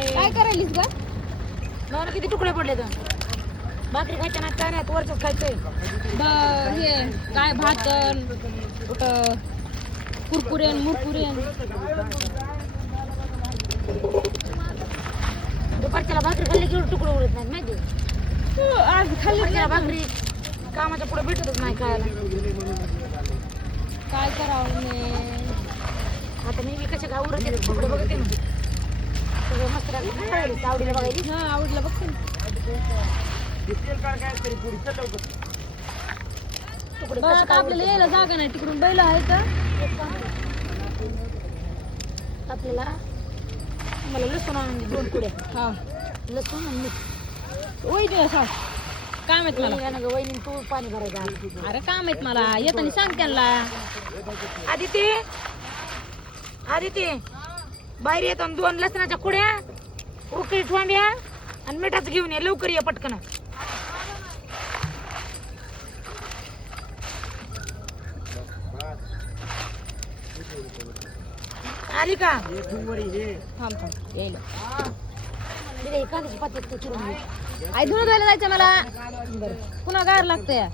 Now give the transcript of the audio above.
काय करायलीस ग? मला किती तुकडे पडले तर भाकरी खायच्या ना काय नाही वरच खायचंय हे काय भाकण कुठं कुरकुरेन मुरकुरेन दुपारच्याला भाकरी खाल्ली की तुकडे उडत नाहीत माहिती आज खाल्ली दुपारच्याला भाकरी कामाच्या पुढे भेटतच नाही खायला काय करावं मी आता मी कशा काय उरत येते तुकडे बघते ना सगळं मस्त लागलं आवडीला बघायची हा आवडलं बघते तुकडे बरं आता आपल्याला यायला जागा नाही तिकडून बैल आहे तर आपल्याला मला लसूण आणून 2 कुड्या हा लसूण आणि मीठ वहिनी सांग काय माहित मला वहिनी तू पाणी भरायचं अरे काय माहित मला येताना सांग त्यांना आदिती बाहेर येतो 2 लसणाच्या कुड्या उकळी ठोंब्या आणि मिठाचं घेऊन ये लवकर ये पटकन आली का थांब थांब यायला एखाद्याची पाती चिरून घे. आई धुणं धुवायला जायचं मला पुन्हा गार लागतंय